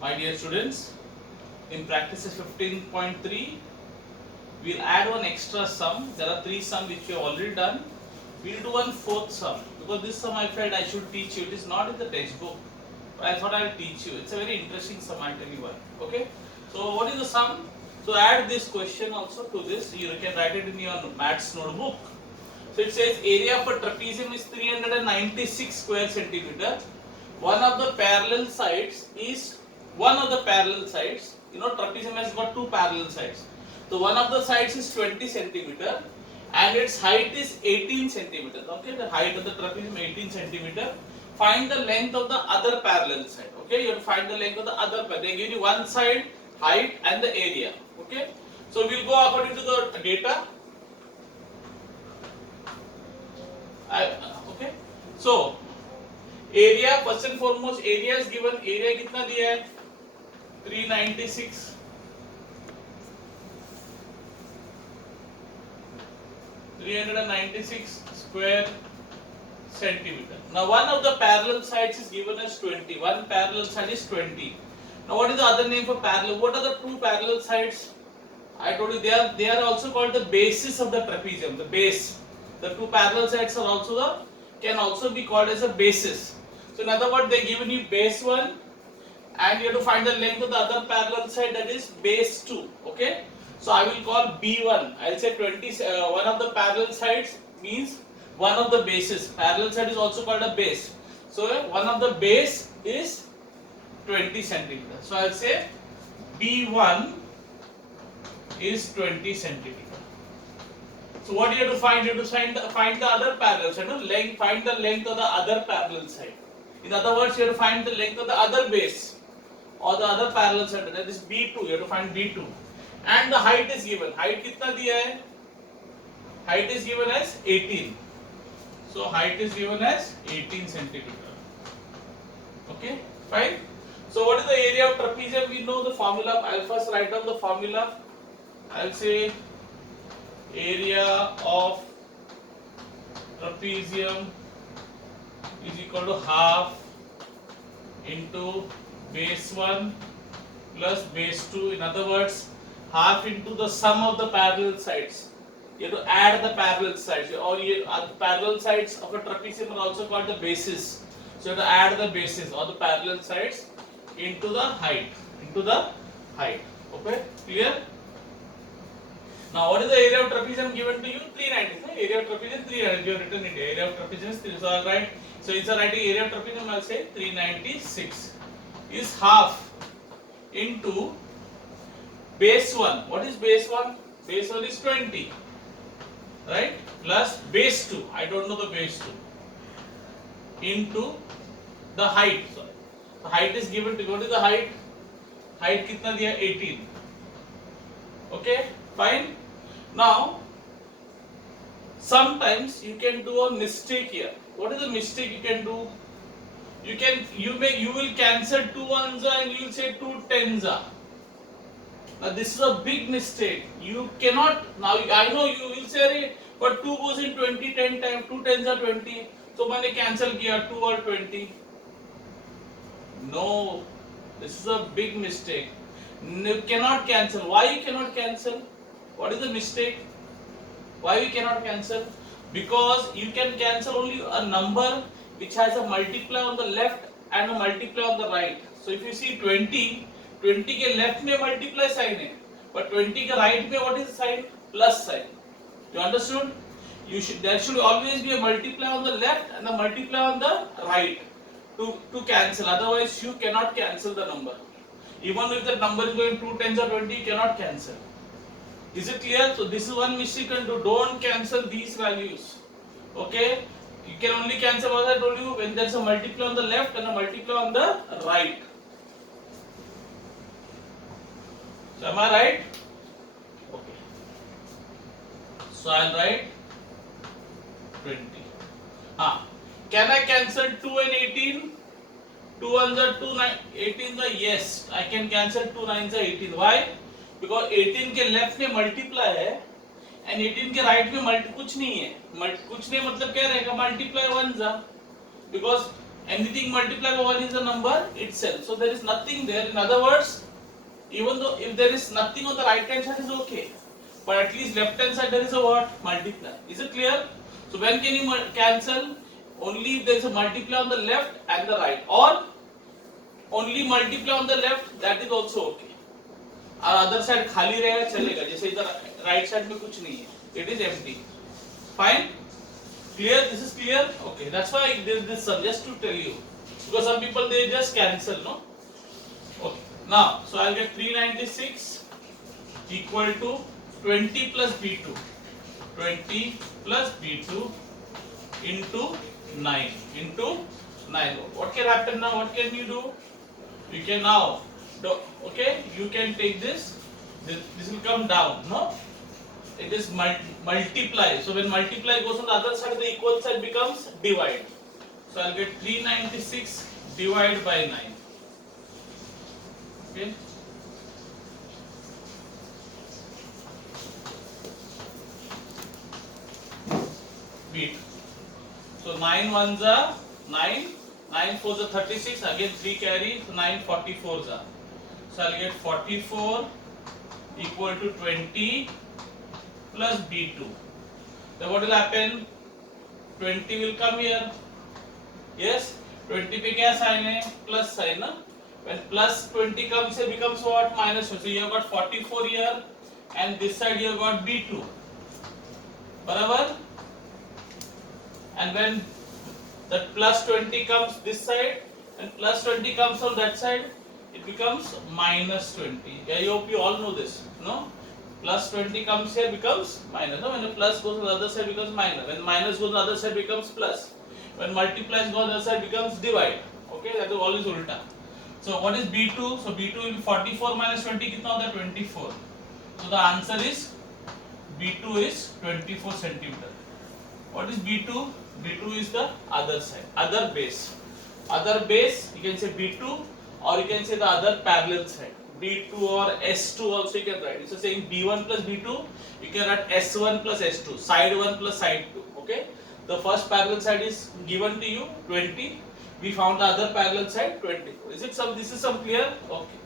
My dear students, in practice 15.3, we'll add one extra sum. There are 3 sums which we have already done. We'll do one fourth sum because this sum I felt I should teach you. It is not in the textbook, but I thought I'll teach you. It's a very interesting sum, I'll tell you why. Okay? So, what is the sum? So, add this question also to this. You can write it in your maths notebook. So, it says area of a trapezium is 396 square centimeter. One of the parallel sides, trapezium has got 2 parallel sides. So one of the sides is 20 centimeter and its height is 18 centimeter. Okay, the height of the trapezium 18 centimeter. Find the length of the other parallel side. Okay, you have to find the length of the other parallel. They give you one side, height and the area. Okay, so we'll go according to the data. Okay, so area, first and foremost, area is given. Area कितना दिया है? 396. square centimeter. Now one of the parallel sides is given as 20. One parallel side is 20. Now what is the other name for parallel? What are the two parallel sides? I told you they are also called the bases of the trapezium. The base. The two parallel sides are also can also be called as a basis. So in other words, they given you base 1 and you have to find the length of the other parallel side, that is base 2. Okay. So I will call B1. I'll say 20. One of the parallel sides means one of the bases. Parallel side is also called a base. So one of the base is 20 centimeter. So I'll say B1 is 20 centimeter. So what you have to find? You have to find the other parallel side. Find the length of the other parallel side. In other words, you have to find the length of the other base or the other parallel side. That is B2. You have to find B2. And the height is given. Height कितना दिया है? Height is given as 18. So height is given as 18 centimeter. Okay, fine. So what is the area of trapezium? We know the formula. I'll first write down the formula. I'll say area of trapezium is equal to half into base 1 plus base 2. In other words, half into the sum of the parallel sides. You have to add the parallel sides, or the parallel sides of a trapezium are also called the bases. So you have to add the bases or the parallel sides into the height. Okay, clear? Now what is the area of trapezium given to you? 390. Area of trapezium 300. You have written it. Area of trapezium is 3. So I'll write. So instead of writing area of trapezium, I'll say 396 is half into base 1. What is base 1? Base 1 is 20. Right? Plus base 2. I don't know the base 2. Into the height. Sorry. The height is given to, what is the height? Height kitna diya? 18. Okay? Fine. Now, sometimes you can do a mistake here. What is the mistake you can do? You will cancel 2 ones and you will say 2 tens. Now this is a big mistake. You cannot, now I know you will say, but 2 goes in 20 10 times, 2 tens are 20. So मैंने cancel किया 2 or 20. No, this is a big mistake. You cannot cancel. Why you cannot cancel? What is the mistake? Why you cannot cancel? Because you can cancel only a number which has a multiply on the left and a multiply on the right. So if you see 20 के left में multiply sign है, but 20 के right में what is the sign? Plus sign. You understood? There should always be a multiply on the left and a multiply on the right to cancel. Otherwise you cannot cancel the number. Even if the number is going 2 tens or 20, you cannot cancel. Is it clear? So this is one mistake you can do. Don't cancel these values. Okay? You can only cancel, what I told you, when there is a multiply on the left and a multiply on the right. So am I right? Okay. So I'll write 20. Can I cancel 2 and 18? 2 ones are 2, 18 are yes. I can cancel 2 nines are 18. Why? Because 18 के left में multiply है and 18 के right में कुछ नहीं है. कुछ नहीं मतलब क्या रहेगा? Multiply ones are. Because Anything multiplied by 1 is the number itself. So there is nothing there. In other words, even though if there is nothing on the right hand side is okay, but at least left hand side there is a what? Multiply. Is it clear? So when can you cancel? Only if there is a multiply on the left and the right, or only multiply on the left, that is also okay. और other side खाली रहेगा चलेगा, जैसे इधर right side में कुछ नहीं है, it is empty. Fine? Clear? This is clear? Okay, that's why I did this sum, just to tell you, because some people they just cancel, no? Okay, now so I'll get 396 equal to 20 plus b2, 20 plus b2 into 9 into 9. What can happen now? What can you do? You can now okay, you can take this will come down, no? It is multiply. So when multiply goes on the other side, the equal side becomes divide. So I'll get 396 divided by 9. Okay. Beat. So 9 ones are 9, 9 fours are 36, again 3 carry, so 9 44s are. So I'll get 44 equal to 20 plus B2. Then what will happen? 20 will come here. Yes? 20 पे क्या sign है? Plus sign. ना? When plus 20 comes here, becomes what? Minus 1. So you have got 44 here, and this side you have got B2. बराबर? And when that plus 20 comes this side, and plus 20 comes on that side, it becomes minus 20. I hope you all know this, no? Plus 20 comes here, becomes minus. No? When the plus goes on the other side, becomes minus. When minus goes on the other side, becomes plus. When multiplies go on the other side, becomes divide. Okay, that is always ulta. So what is B2? So B2 will be 44 minus 20. Kitna hota hai? 24. So the answer is B2 is 24 centimeter. What is B2? B2 is the other side, other base. Other base, you can say B2, or you can say the other parallel side. B2 or S2 also you can write. Instead of saying B1 plus B2, you can write S1 plus S2, side 1 plus side 2. Okay? The first parallel side is given to you 20. We found the other parallel side 24. Is it some? This is some clear? Okay.